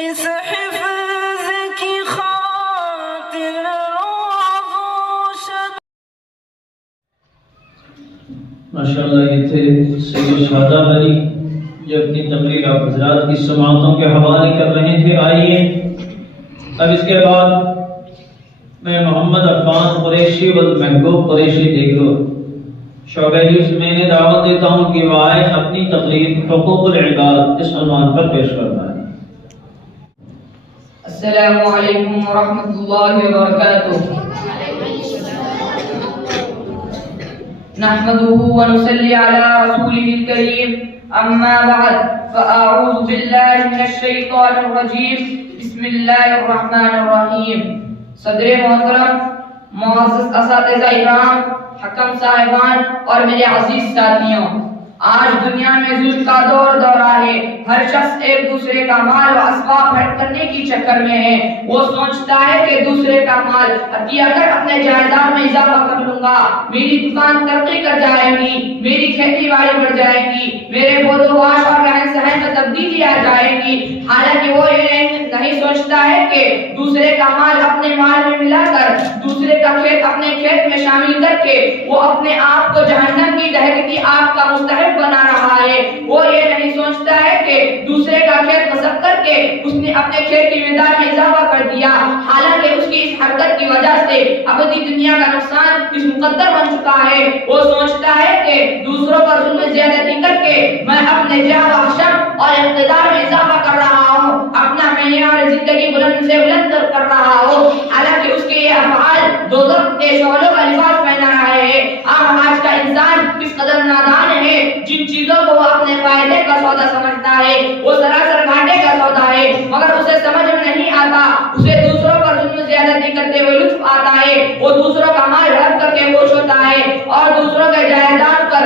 اس حفظ کی خاطر ماشاءاللہ یہ تھے سید شہادہ بھائی جو اپنی تقریر آپ حضرات کی سماعتوں کے حوالے کر رہے تھے. آئیے اب اس کے بعد میں محمد عفان قریشی والمحبوب قریشی دیکھ لو شعبہ سے میں نے دعوت دیتا ہوں کہ وہ آئے اپنی تقریر حقوق العباد اس عنوان پر پیش فرمائیں. السلام علیکم ورحمۃ اللہ وبرکاتہ. نحمده ونصلي على رسوله الكريم اما بعد فاعوذ بالله من الشيطان الرجيم بسم الله الرحمن الرحیم. صدر محترم، معزز اساتذہ اکرام، حکم صاحبان اور میرے عزیز ساتھیوں، آج دنیا میں ظلم کا دور ہے. ہر شخص ایک دوسرے کا مال و اسباب ہڑپ کرنے کی چکر میں ہے. وہ سوچتا ہے کہ دوسرے کا مال عطیہ کر اپنے جائیداد میں اضافہ کر لوں گا، میری دکان ترقی کر جائے گی، میری کھیتی باڑی بڑھ جائے گی، میرے بود و باش اور رہن سہن میں تبدیلی آ جائے گی. حالانکہ وہ یہ نہیں سوچتا ہے کہ دوسرے کا مال اپنے مال میں ملا کر، دوسرے کا کھیت اپنے کھیت میں شامل کر کے وہ اپنے آپ کو جہنم کی دہکتی آگ کا مستحق بنا رہا ہے. وہ یہ نہیں سوچتا ہے کہ دوسرے کا کھیت غصب کر کے اس نے اپنے کھیت کی مقدار میں اضافہ کر دیا، حالانکہ اس کی اس حرکت کی وجہ سے ابدی دنیا کا نقصان اس مقدر بن چکا ہے. وہ سوچتا ہے کہ دوسروں پر ظلم زیادتی کر کے میں اپنے جاہ و حشر اور اقتدار میں اضافہ کر رہا ہوں، اپنا معیار زندگی بلند سے بلند کر رہا ہوں، حالانکہ اس کے یہ افعال دوزخ کے شعلوں کا لباس پہنا رہے ہیں. آج کا انسان کس قدر نادان ہے، جن چیزوں کو وہ اپنے فائدے کا سودا سمجھتا ہے وہ سراسر گھاٹے کا سودا ہے، مگر اسے سمجھ میں نہیں آتا. اسے دوسروں پر ظلم زیادتی کرتے ہوئے لطف آتا ہے. وہ دوسروں کا مال ہڑپ کر کے خوش ہوتا ہے اور دوسروں کے جائیداد پر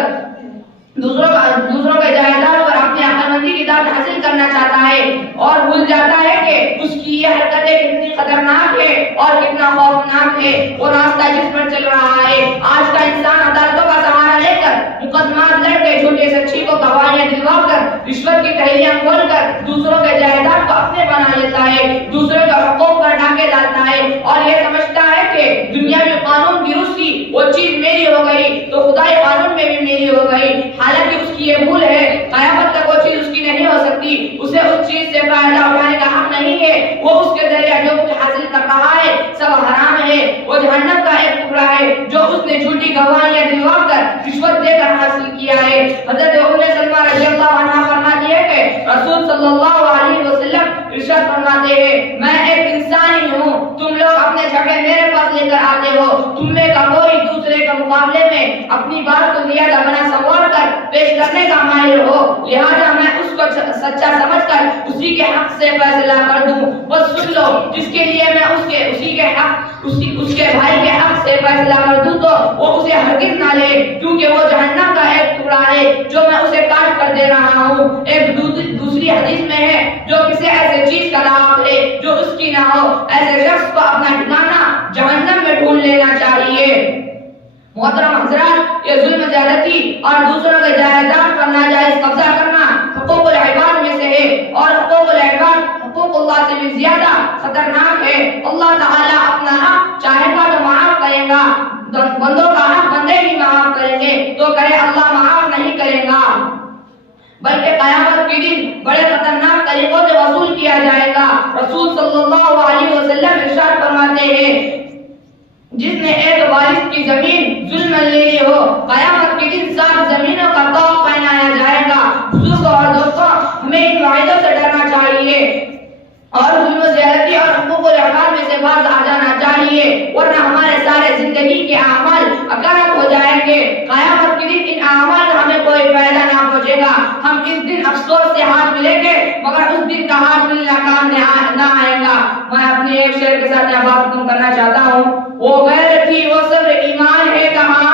اپنی عقل مندی کی داد حاصل کرنا چاہتا ہے اور بھول جاتا ہے کہ اس کی یہ حرکتیں کتنی خطرناک ہے اور کتنا خوفناک ہے. وہ راستہ جس پر چل رہا ہے، آج کا انسان عدالتوں کا سہارا لے کر مقدمات لڑ کے جھوٹے سچی کو گواہیاں دلوا کر رشوت کی تحریاں کھول کر دوسروں کے جائیداد کو اپنے بنا لیتا ہے، دوسروں کے حقوق پر ڈاکے ڈالتا ہے اور یہ سمجھتا ہے کہ دنیا میں قانون کی رسی وہ چیز میری ہو گئی تو خدائی قانون میں بھی میری ہو گئی. حالانکہ اس کی یہ بھول ہے، قیامت تک وہ چیز اس کی نہیں ہو سکتی. اسے اس چیز سے فائدہ اٹھانے کا حق نہیں ہے. وہ اس کے ذریعے جو کچھ حاصل کر رہا ہے سب حرام ہے. وہ جہنم کا ایک ٹکڑا ہے جو اس نے جھوٹی گواہیاں دلوا کر رشوت دے کر حاصل کیا ہے. حضرت ام سلمہ رضی اللہ عنہا فرماتی ہے کہ رسول صلی اللہ علیہ وسلم ارشاد فرماتے ہیں، میں ایک انسان ہی ہوں، تم لوگ اپنے جھگڑے میرے پاس لے کر آتے ہو، تم میں کا کوئی دوسرے کے مقابلے میں اپنی بات کو زیادہ بنا سنوار کر پیش کرنے کا ماہر ہو، لہذا میں اس کو سچا سمجھ کر اسی کے حق سے فیصلہ کر دوں. بس سن لو، جس کے لیے میں اس کے بھائی کے حق سے فیصلہ کر دوں تو وہ اسے ہرگز نہ لے، کیونکہ وہ جہنم کا ایک ٹکڑا ہے جو میں اسے کاٹ کر دے رہا ہوں. ایک دوسری حدیث میں ہے، جو کسی ایسے چیز کا دعوت ہے جو اس کی نہ ہو، ایسے شخص کو اپنا ٹھکانہ جہنم میں ڈھونڈ لینا چاہیے. محترم حضرات، یہ ظلم زیادتی اور دوسروں کے جائیداد پر ناجائز قبضہ کرنا حقوق العباد میں سے ہے اور حقوق العباد حقوق اللہ سے بھی زیادہ خطرناک ہے. اللہ تعالیٰ اپنا حق چاہے گا تو معاف کرے گا، بندوں کا حق بندے ہی معاف کریں گے تو کرے اللہ معاف نہیں کرے گا، بلکہ قیامت کے دن بڑے خطرناک طریقوں سے وصول کیا جائے گا. رسول صلی اللہ علیہ وسلم ارشاد فرماتے ہیں، جس نے ایک وارث کی زمین ظلم لے لی ہو، قیامت کے دن 7 زمینوں کا طوق پہنایا جائے گا. بزرگوں اور دوستوں، ہمیں ان وعدوں سے ڈرنا چاہیے اور ظلم و زیادتی اور حقوق العباد میں سے باز آ جانا چاہیے، ورنہ ہمارے سارے زندگی کے اعمال اکارت ہو جائیں گے. قیامت کے دن ان اعمال کا ہمیں کوئی فائدہ نہ پہنچے گا. ہم اس دن افسوس سے ہاتھ ملیں گے مگر اس دن کا ہاتھ ملنا کام نہ آئے گا. میں اپنے ایک شعر کے ساتھ یہاں بات ختم کرنا چاہتا ہوں. وہ غیر تھی وہ صبر ایمان ہے کہاں،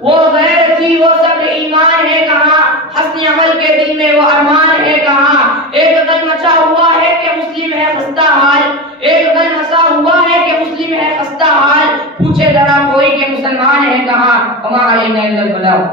وہ غیر تھی وہ صبر ایمان ہے کہاں، حسن عمل کے دل میں وہ ارمان ہے کہاں. ایک غل مچا ہوا ہے کہ مسلم ہے خستہ حال، ایک غل مچا ہوا ہے کہ مسلم ہے خستہ حال، پوچھے ذرا کوئی کہ مسلمان ہے کہاں. وما علینا الا البلاغ.